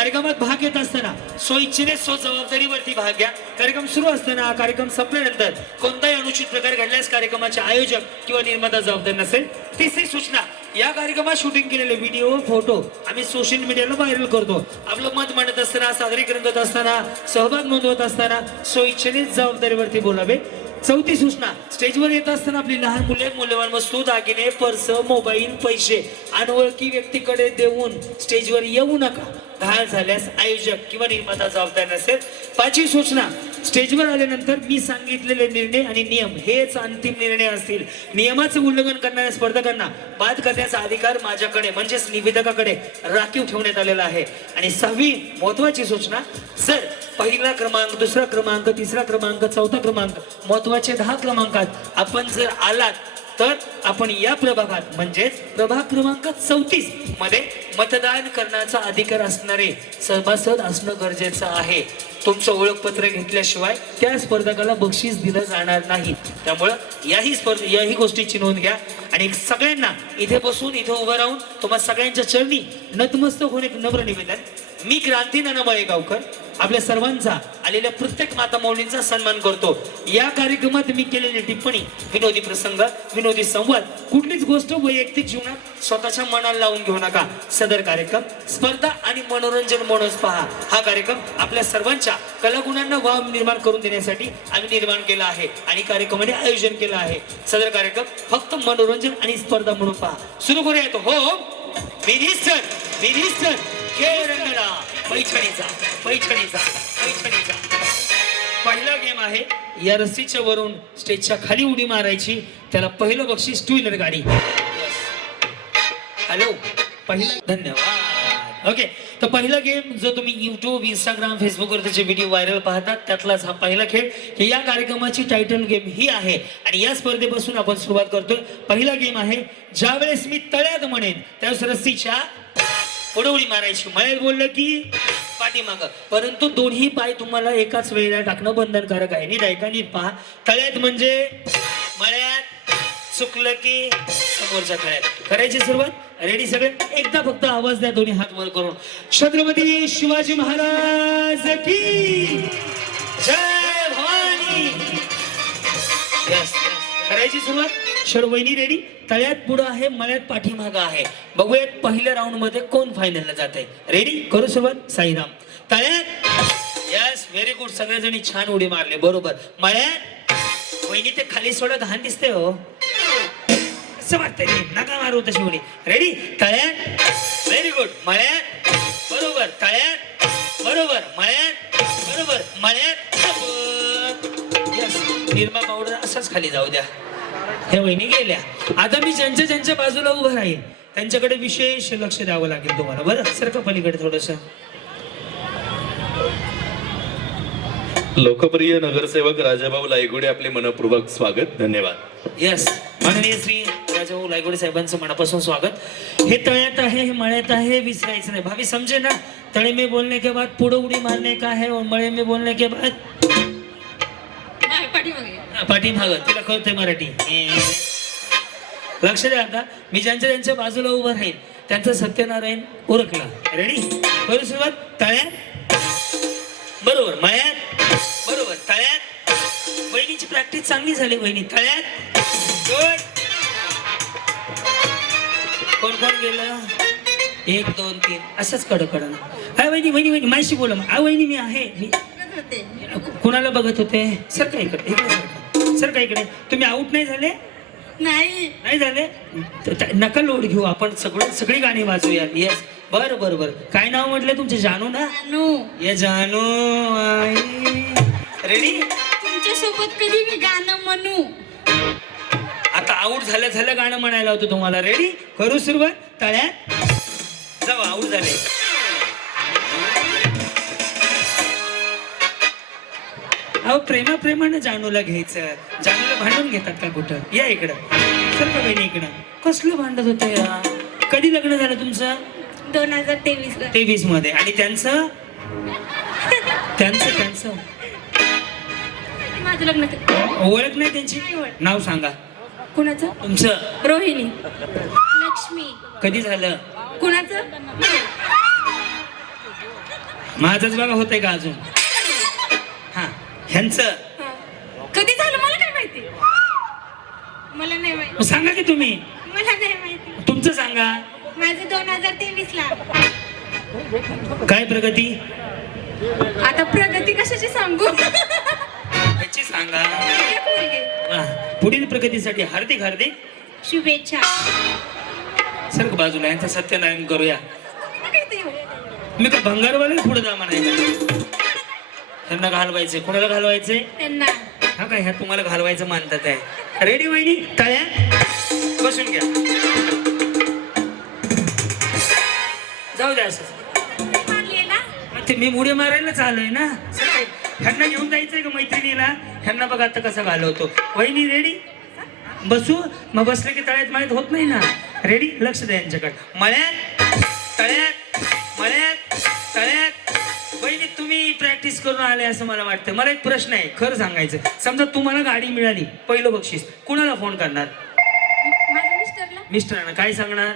कार्यक्रमात भाग घेत असताना स्वइच्छेने जबाबदारीवरती भाग घ्या. कार्यक्रम सुरू असताना कार्यक्रम संपल्यानंतर कोणताही अनुचित प्रकार घडल्यास कार्यक्रमाचे आयोजक किंवा निर्माता जबाबदार नसेल. तिसरी सूचना, या कार्यक्रमात शूटिंग केलेले व्हिडिओ फोटो आम्ही सोशल मीडियाला व्हायरल करतो. आपलं मत मांडत असताना, सादरीकरण करत असताना, सहभाग नोंदवत असताना स्वइच्छेने जबाबदारीवरती बोलावे. चौथी सूचना, स्टेजवर येत असताना आपली लहान मुले मूल्यवान वस्तू, दागिने, पर्स, मोबाईल, पैसे अनोळखी व्यक्तीकडे देऊन स्टेजवर येऊ नका. घाण झाल्यास आयोजक किंवा निर्माता जबाबदार नसेल. पाचवी सूचना, स्टेजवर आल्यानंतर मी सांगितलेले निर्णय आणि नियम हेच अंतिम निर्णय असतील. नियमाचं उल्लंघन करणाऱ्या स्पर्धकांना बाद करण्याचा अधिकार माझ्याकडे म्हणजेच निवेदकाकडे राखीव ठेवण्यात आलेला आहे. आणि सहावी महत्वाची सूचना, जर पहिला क्रमांक, दुसरा क्रमांक, तिसरा क्रमांक, चौथा क्रमांक, महत्वाचे 10 क्रमांकात आपण जर आलात तर आपण या प्रभागात म्हणजेच प्रभाग क्रमांक 34 मध्ये मतदान करण्याचा अधिकार असणारे सभासद असणं गरजेचं आहे. तुमचं ओळखपत्र घेतल्याशिवाय त्या स्पर्धकाला बक्षीस दिलं जाणार नाही. त्यामुळं याही गोष्टीची नोंद घ्या. आणि सगळ्यांना इथे बसून, इथे उभं राहून तुम्हाला सगळ्यांच्या चरणी नतमस्तक होणे एक नम्र निवेदन. मी क्रांती नाना मळेगावकर आपल्या सर्वांचा, आलेल्या प्रत्येक माता मौलींचा सन्मान करतो. या कार्यक्रमात मी केलेली टिप्पणी, विनोदी प्रसंग, विनोदी संवाद, कुठलीच गोष्ट वैयक्तिक जीवनात स्वतःच्या मनाला लावून घेऊ नका. सदर कार्यक्रम स्पर्धा आणि मनोरंजन म्हणूनच पहा. हा कार्यक्रम आपल्या सर्वांच्या कलागुणांना वाव निर्माण करून देण्यासाठी आम्ही निर्माण केला आहे आणि कार्यक्रमाने आयोजन केलं आहे. सदर कार्यक्रम फक्त मनोरंजन आणि स्पर्धा म्हणून पहा. सुरू करूया येतो हो मिनिस्टर खेळ रंगला पैठणीचा. पहिला गेम आहे, या रस्सीच्या वरून स्टेजच्या खाली उडी मारायची. त्याला पहिलं बक्षीस 2 व्हीलर गाडी. हॅलो, पहिला धन्यवाद. ओके, तर पहिला गेम जो तुम्ही युट्यूब, इंस्टाग्राम, फेसबुकवर त्याचे व्हिडिओ व्हायरल पाहतात त्यातलाच हा पहिला खेळ. या कार्यक्रमाची टायटल गेम ही आहे आणि या स्पर्धेपासून आपण सुरुवात करतोय. पहिला गेम आहे, ज्या वेळेस मी तळ्यात म्हणेन त्यावेळेस रस्सीच्या पुढे उडी मारायची. मळ्यात बोललं की पाठीमागं, परंतु दोन्ही पाय तुम्हाला एकाच वेळेला टाकणं बंधनकारक आहे. नीट ऐका, नीट पहा. तळ्यात म्हणजे मळ्यात, चुकलं की समोरच्या तळ्यात. करायची सुरुवात. रेडी सगळे? एकदा फक्त आवाज द्या दोन्ही हात वर करून. छत्रपती शिवाजी महाराज की जय भवानी. यस, करायची सुरुवात. वहिनी रेडी? तळ्यात पुढं आहे, मळ्यात पाठीमागं आहे. बघूयात पहिल्या राऊंड मध्ये कोण फायनलला जात आहे. रेडी? करू सुरुवात. साईराम तळ्यात. Yes, very good. सगळेजणी छान उडी मारले. बरोबर. मळ्यात. वहिनी ते खाली सोडा, घाण दिसते हो. कसं वाटतंय? नका मारू तशी उडी. रेडी? तळ्यात. Very good. मळ्यात. बरोबर. तळ्यात. बरोबर. मळ्यात. बरोबर. मळ्यात. यस, निरमा पावडर असाच खाली जाऊ द्या. हे वहिनी गेल्या. आता मी ज्यांच्या बाजूला उभं राहील त्यांच्याकडे विशेष लक्ष द्यावं लागेल तुम्हाला. बरं, सारखं पलीकडे थोडस. लोकप्रिय नगरसेवक राजाभाऊ लायगुडे आपले मनपूर्वक स्वागत. धन्यवाद. यस, माननीय श्री राजाभाऊ लायगुडे साहेबांचं मनापासून स्वागत. हे तळ्यात आहे, हे मळ्यात आहे, विसरायचं नाही. भाभी समजे ना, तळे में बोलने के बाद पुढे उडी मारने का है और मळे में बोलने के बाद पाठीमागं. तिला कळतंय मराठी. लक्ष द्या. आता मी ज्यांच्या बाजूला उभं राहील त्यांचं सत्यनारायण ओळखला. रेडी? करू सुरुवात. तळ्यात. बरोबर. मळ्यात. बरोबर. तळ्यात. वहिनीची प्रॅक्टिस चांगली झाली. वहिनी तळ्यात. गुड. कोण कोण गेलं? 1 2 3 असंच कडकडं. हाय वहिनी, वहिनी माझी बोला. हा वहिनी मी आहे. कुणाला बघत होते? सर काय इकडे, सर काय इकडे. तुम्ही आउट नाही झाले? नाही झाले. नका लोड घेऊ, आपण सगळी गाणी वाजूया. येस, बरं बरं बरं. काय नाव म्हटलं तुमचे? जानू ना? ये जानू आई. रेडी? तुमच्या सोबत कधी मी गाणं म्हणू? आता आउट झाल्या गाणं म्हणायला होतं तुम्हाला. रेडी? करू सुरुवात. तळ्यात. जाऊ. आउट झाले. अहो, प्रेमानं जानूला घ्यायचं. जानूला भांडून घेतात का कुठं? या इकडं. सर का बहिणी इकडं. कसलं भांडत होतं या? कधी लग्न झालं तुमचं? 2023 मध्ये. आणि त्यांचं माझं लग्न. ओळख नाही त्यांची? नाव सांगा. कुणाचं? तुमचं. रोहिणी. लक्ष्मी. कधी झालं? कुणाचं? माझंच बघा होतंय का अजून? हा ह्यांचं कधी झालं मला काय माहिती. मला नाही माहिती. मग सांगा की तुम्ही, मला नाही माहिती. तुमचं सांगा. माझं 2023 ला. काय प्रगती? आता प्रगती कशाची सांगू. ह्याची सांगा. हा, पुढील प्रगतीसाठी हार्दिक हार्दिक शुभेच्छा. सर बाजूला यांचं सत्यनारायण करूया. मी का भंगारवाले पुढे जा म्हणायला. त्यांना घालवायचे. कोणाला घालवायचे? त्यांना. हा काय ह्या तुम्हाला घालवायचं मानतात आहे. रेडी वहिनी? तळ्या बसून घ्या. जाऊ द्या असं. मारले ना. ते मी उडी मारायला चालू आहे ना. ह्यांना घेऊन जायचंय का मैत्रिणीला? ह्यांना बघा आता कसं घालवतो. वहिनी रेडी? बसू. मग बसले की तळ्यात मळ्यात होत नाही ना. रेडी? लक्ष द्या यांच्याकडे. मळ्यात तळ्यात मळ्यात तळ्यात. वहिनी तुम्ही प्रॅक्टिस करून आले असं मला वाटतं. मला एक प्रश्न आहे, खरं सांगायचं. समजा तुम्हाला गाडी मिळाली, पहिलं बक्षीस कुणाला फोन करणार? माझ्या मिस्टरला. मिस्टरांना काय सांगणार?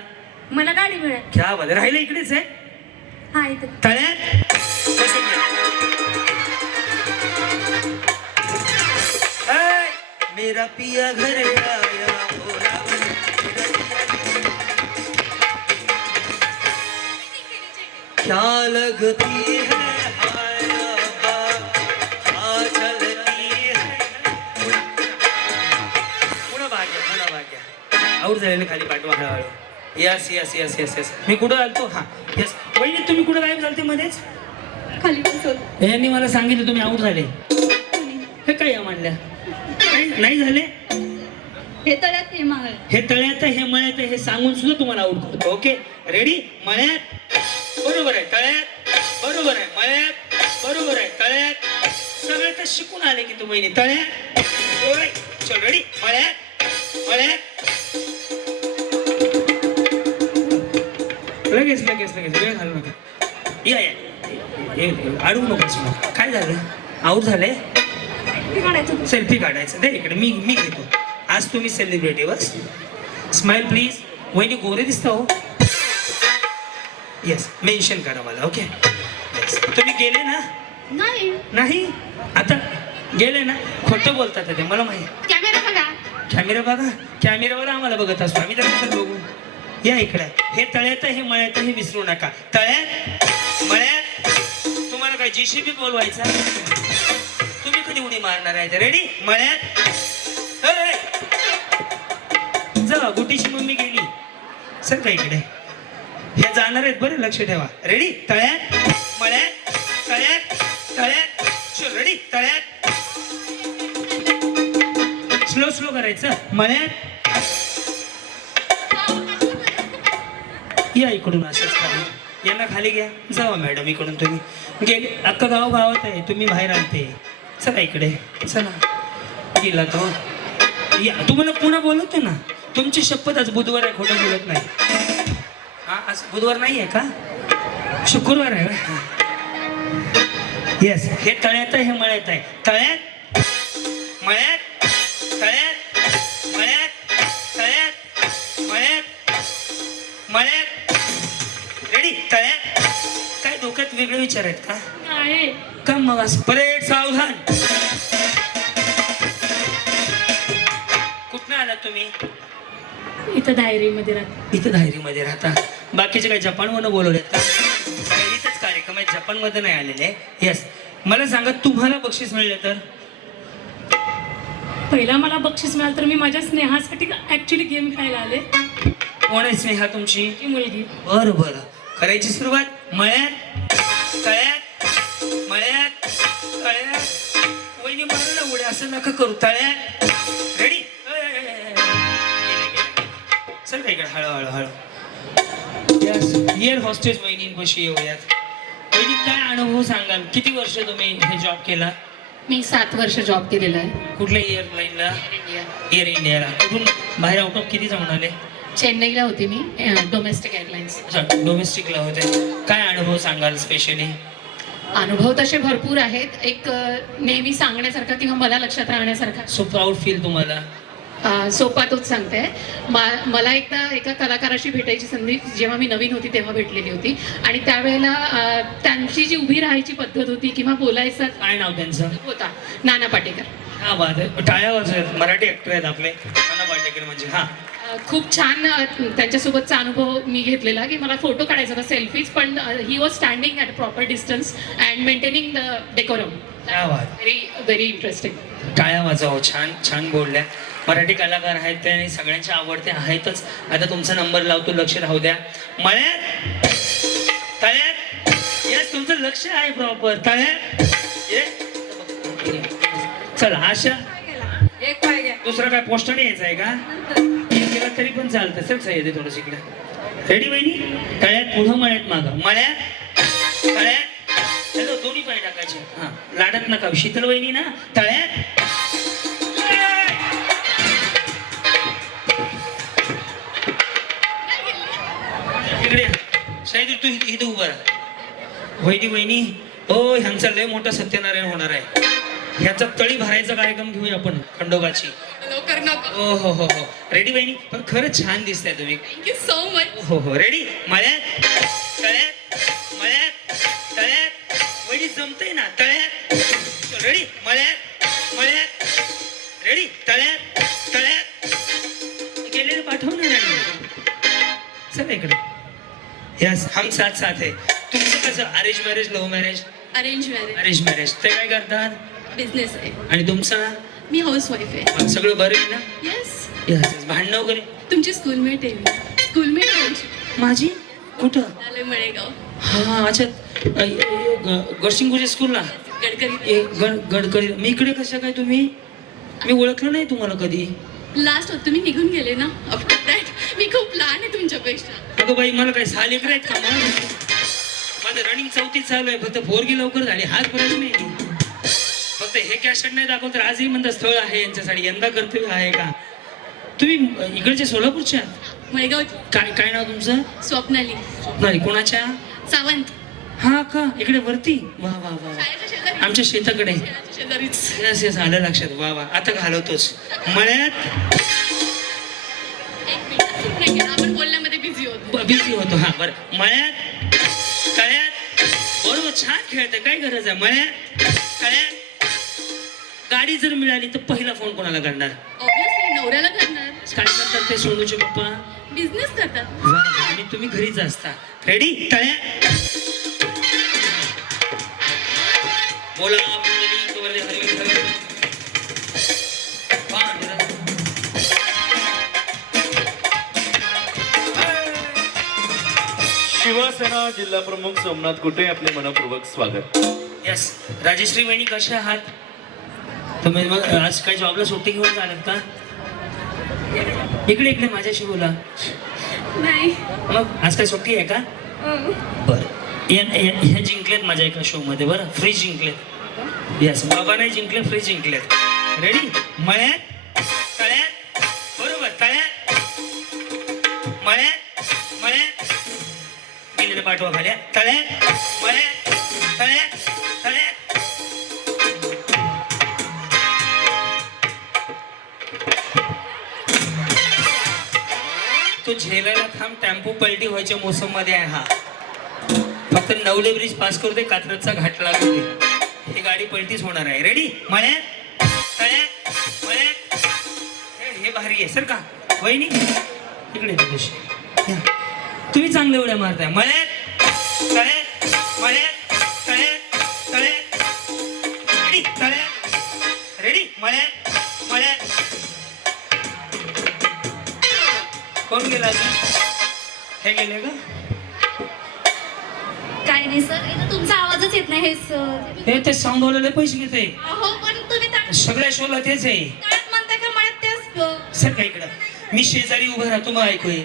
मला गाडी मिळाली. क्या बात आहे. राहिलं इकडेच आहे. हा इथं. तळ्यात बसून घ्या. ऐ, मेरा पिया घर आया हो रावण. क्या लगती है हाय अब्बा, क्या चलती है. पुन्हा भाग्या आऊट झालेले खाली पाठवा हळूहळू. Yes yes yes yes yes. मी कुठं आलतो? हा यस. वहिनी तुम्ही कुठं गायब झालते मध्येच? खाली बसवलं. यांनी मला सांगितलं तुम्ही आऊट झाले. हे काय या म्हणल्या? नाही झाले. हे तळ्यात हे मागळ. हे तळ्यात हे मळ्यात हे सांगून सुद्धा तुम्हाला आऊट करतो. Okay ready? मळ्यात बरोबर आहे. तळ्यात बरोबर आहे. मळ्यात बरोबर आहे. तळ्यात सगळे तर शिकून आले की तुम्ही. तळ्यात ओय. चल रेडी? मळ्यात मळ्यात. लगेच लगेच लगेच वेळ घालू नका. या या अडवू नकोस. मग काय झालं? आऊट झाले. सेल्फी काढायचं. दे इकडे. मी घेतो. आज तुम्ही सेलिब्रिटी. Bus smile please. वहिनी गोरे दिसता हो. येस मेन्शन करा मला. Okay yes. तुम्ही गेले ना? नाही. नाही आता गेले ना. खोटं बोलतात ते मला माहिती. कॅमेरा बघा. कॅमेरा बघा. कॅमेरावर आम्हाला बघत असतो आम्ही. तर बघू. या इकडे. हे तळ्यात हे मळ्यात हे विसरू नका. तळ्यात मळ्यात. तुम्हाला काय JCB बोलवायचा? तुम्ही कधी उडी मारणार आहे? रेडी? मळ्यात. जा गुटीची मम्मी गेली. सर काय इकडे हे जाणार आहेत बरं. लक्ष ठेवा. रेडी? तळ्यात मळ्यात तळ्यात तळ्यात. चल रेडी? तळ्यात. स्लो स्लो करायचं. मळ्यात. या इकडून असंच खाली. यांना खाली घ्या. जावा मॅडम इकडून. तुम्ही गेले. अख्खं गाव गावात आहे. तुम्ही बाहेर आलते. चला इकडे. चला गेला तो. या तुम्हाला पुन्हा बोलवतो ना. तुमची शपथ आज बुधवार आहे. खोटं बोलत नाही. हा आज बुधवार नाही आहे का? शुक्रवार आहे. येस. हे तळ्यात हे मळ्यात आहे. तळ्यात मळ्यात तळ्यात मळ्यात तळ्यात मळ्यात मळ्यात. रेडी? तळ्यात. काय डोक्यात वेगळे विचार आहेत का? नाही. का मग असं परेड सावधान. कुठनं आलात तुम्ही? इथं डायरीमध्ये राहते. इथं धायरीमध्ये राहता. बाकीचे काय जपानमधून बोलवलेत का? इथंच कार्यक्रम आहे. जपानमध्ये नाही आलेले. येस. मला सांगा तुम्हाला बक्षीस मिळले तर? पहिला मला बक्षीस मिळालं तर मी माझ्या स्नेहासाठी ऍक्च्युली गेम खेळायला आले. कोण आहे स्नेहा तुमची? ती मुलगी. बरं बरं. करायची सुरुवात. मळ्यात तळ्यात मळ्यात तळ्यात. वहिनी मारू ना उड्या. असं नका करू. तळ्यात. रेडी? चल काय इकडे. हळूहळू हळू. यस. एअर हॉस्टेस वहिनींपाशी येऊयात. वहिनी काय अनुभव सांगाल? किती वर्ष तुम्ही हे जॉब केला? मी 7 वर्ष जॉब केलेला आहे. कुठल्या एअरलाईनला? एअर इंडियाला. कुठून बाहेर आउट ऑफ किती जाऊन आले? चेन्नईला होते मी डोमेस्टिक एअरलाइन्स. डोमेस्टिकला होते. काय अनुभव सांगाल स्पेशली? अनुभव तसे भरपूर आहेत. एक नेहमी सांगण्यासारखा किंवा मला लक्षात राहण्यासारखा. सो प्राऊड फील तुम्हाला? सोपा तोच सांगते. मला एकदा एका कलाकाराशी भेटायची संधी जेव्हा मी नवीन होती तेव्हा भेटलेली होती आणि त्यावेळेला त्यांची जी उभी राहायची पद्धत होती किंवा बोलायचा काय नाव त्यांचं? होता नाना पाटेकर. हा बात आहे. टाळ्या वाजवत. मराठी ऍक्टर आहेत आपले नाना पाटेकर म्हणजे. हा खूप छान त्यांच्यासोबतचा अनुभव मी घेतलेला की मला फोटो काढायचा होता सेल्फीज पण he was standing at proper distance and maintaining the decorum. क्या बात. Very very interesting. टाळ्या वाजव. छान छान बोलल्या. मराठी कलाकार आहेत ते आणि सगळ्यांचे आवडते आहेतच. आता तुमचा नंबर लावतो, लक्ष राहू द्या. मळ्यात तळ्यात येस तुमचं लक्ष आहे प्रॉपर. तळ्यात ये चला. आशा एक पाहिजे. दुसरा काय पोस्टर यायचं आहे का? एक केला तरी पण चालतं. सर येते थोडंसं इकडे. रेडी बहिणी? तळ्यात पुढं मळ्यात मागं. मळ्यात तळ्यात हॅलो दोन्ही पाय टाकायचे. हा लाडत नका. शीतल वहिनी ना. तळ्यात इकडे शाहीर तू इथं उभा राहा. वहिनी हो ह्यांचा लय मोठा सत्यनारायण होणार आहे. ह्याचा तळी भरायचा कार्यक्रम घेऊया आपण खंडोबाची. लवकर नको. हो हो हो हो. रेडी बहिणी? पण खरंच छान दिसताय तुम्ही. Thank you so much. हो हो. रेडी? मळ्यात तळ्यात मळ्यात तळ्यात. वहिनी जमतंय ना? तळ्यात. रेडी? मळ्यात मळ्यात. रेडी? तळ्यात तळ्यात. गेलेले पाठवणार नाही. चला इकडे. यस हम साथ साथ है. तुमचं कसं? Arrange marriage love marriage? Arrange marriage. Arrange marriage. ते काय करतात? बिझनेस आहे. आणि तुमचा? मी हाऊस वाईफ आहे. सगळं बरं आहे ना? येस. यस. भांडणं वगैरे? तुमची स्कूलमेट आहे मी. स्कूलमेट आहे आमची. माझी? कुठं? आलंय मळेगाव. हा अच्छा. गडसिंगपूरच्या स्कूलला? गडकरी. गडकरी. मी इकडे कसं काय? तुम्ही मी ओळखलं नाही तुम्हाला कधी. लास्ट होत तुम्ही निघून गेले ना. आफ्टर दॅट मी खूप लहान आहे तुमच्यापेक्षा. अगं बाई मला काय साल लेकरं आहेत का? माझं रनिंग 4थीत चालू आहे. फक्त 4गी लवकर झाली. हाच फरक नाही. फक्त हे कॅसेट नाही दाखवत तर आजही म्हणतात स्थळ आहे यांच्यासाठी. यंदा कर्तव्य आहे का? तुम्ही इकडच्या सोलापूरच्या? मळेगावची. काय काय नाव तुमचं? स्वप्नाली. नाही कोणाच्या? सावंत. हा का? इकडे वरती? वा वा वा वा. शाळेच्या शेजारी. आमच्या शेताकडे. शाळेच्या शेजारीच. यस यस आलं लक्षात. वा वा. आता घालवतोच. मळ्यात एक मिनिट. आपण बोलण्यामध्ये बिझी होतो. बिझी होतो. हा बरं. मळ्यात तळ्यात. बरोबर छान खेळते. काय गरज आहे? मळ्यात तळ्यात. गाडी जर मिळाली तर पहिला फोन कोणाला करणार? ऑब्विसली नवऱ्याला करणार. काय करतात ते सोनूचे पप्पा? बिझनेस करतात. वा वा. आणि तुम्ही घरीच असता. रेडी? तळ्यात बोला. पुंडलिक वरदे हरी विठ्ठल. शिवसेना जिल्हा प्रमुख सोमनाथ कुटे आपले मनपूर्वक स्वागत. यस. राजश्री वहिनी कशा आहात तुम्ही? मग आज काय जॉबला सुट्टी घेऊन चालत का? इकडे इकडे माझ्याशी बोला. नाही. मग आज काय सुट्टी आहे का? बरं. हे जिंकलेत माझ्या एका शो मध्ये. बरं फ्रीज जिंकलेत. यस. बाबा नाही जिंकले, फ्रीज जिंकलेत. रेडी? मळ्यात तळ्यात. बरोबर. तळ्यात मळ्यात मळ्यात. गेलेलं पाठवा खाल्या. तळ्यात मळ्यात तळ्यात तळ्यात. तो झेलायला थांब. टेम्पो पलटी व्हायच्या मोसम मध्ये आहे हा. फक्त नवले ब्रिज पास करू दे. कात्रजचा घाट लागू दे. ही गाडी पलटीच होणार आहे. रेडी? मळ्यात तळ्यात मळ्यात. हे भारी आहे सर का? वहिनी इकडे या. तुम्ही चांगले उड्या मारताय. मळ्यात तळ्यात मळ्यात तळ्यात तळ्यात. रेडी? तळ्यात. रेडी? मळ्यात मळ्यात. कोण गेला अजून? हे गेले का? काय नाही सर इथं तुमचा आवाजच येत नाही हे सर. हे ते साऊंडवाल्याला पैसे घेते. हो पण तुम्ही सगळ्या शोला तेच आहे. तळ्यात म्हणताय का मळ्यात तेच सर काय इकडं? मी शेजारी उभं राहतो मग ऐकू ये.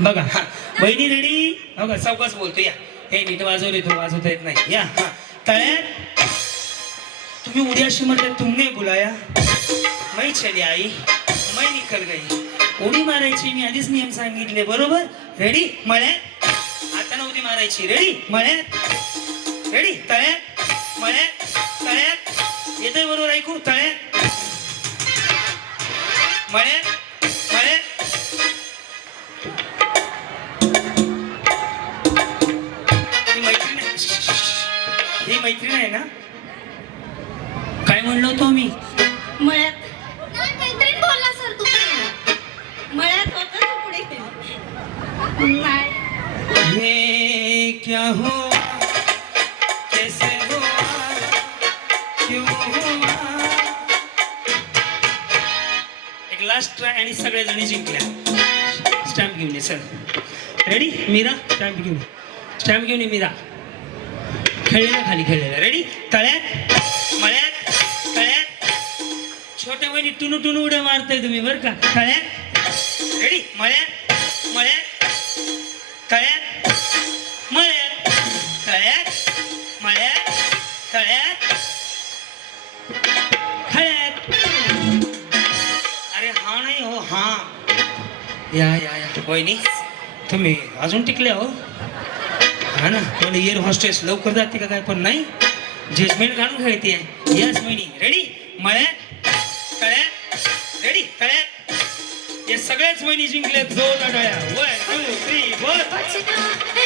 बघा हा. बहिणी रेडी? बघा चौकास बोलतो. या. हे नीट वाजवले तो वाजवता येत नाही. या. हा. तळ्यात तुम्ही उद्याशी म्हणते तुमने बुलाया मै चली आई मै निकल गई. उडी मारायची मी आधीच नियम सांगितले. बरोबर? रेडी? मळ्यात आता उडी मारायची. रेडी? मळ्यात. रेडी? तळ्यात मळ्यात तळ्यात. येतोय बरोबर ऐकू? तळ्यात मळ्यात मळ्यात ही मैत्रीण आहे. ही मैत्रीण आहे ना? काय म्हणलो होतो मी? मळ्यात नाही, मैत्रीण बोलला सर तुम्ही. मळ्यात होतं ना पुढे. नाही. ये क्या हुआ कैसे हुआ क्यों हुआ. एक लास्ट ट्राय आणि सगळ्या जणी जिंकल्या. स्टॅम्प घेऊन ये सर. रेडी मीरा? स्टॅम्प घेऊन स्टॅम्प घेऊन ये मीरा. खेळलेला खाली खेळलेला. रेडी? तळ्यात मळ्यात तळ्यात. छोट्या बहिणी टुनू टुनू उड्या मारताय तुम्ही बरं का. तळ्यात रेडी मळ्यात मळ्यात तळ्यात मळ्यात तळ्यात मळ्यात तळ्यात खळ्यात. अरे हा नाही हो हा. या या या वहिनी तुम्ही अजून टिकले हो. हा ना मला एअर हॉस्टेस लवकर जाते का काय पण नाही. जजमेंट घालून खेळते आहे. याच वहिनी रेडी मळ्यात तळ्यात रेडी तळ्यात. हे सगळ्याच वहिनी जिंकल्या. जोर लढाया 1 2 3 4.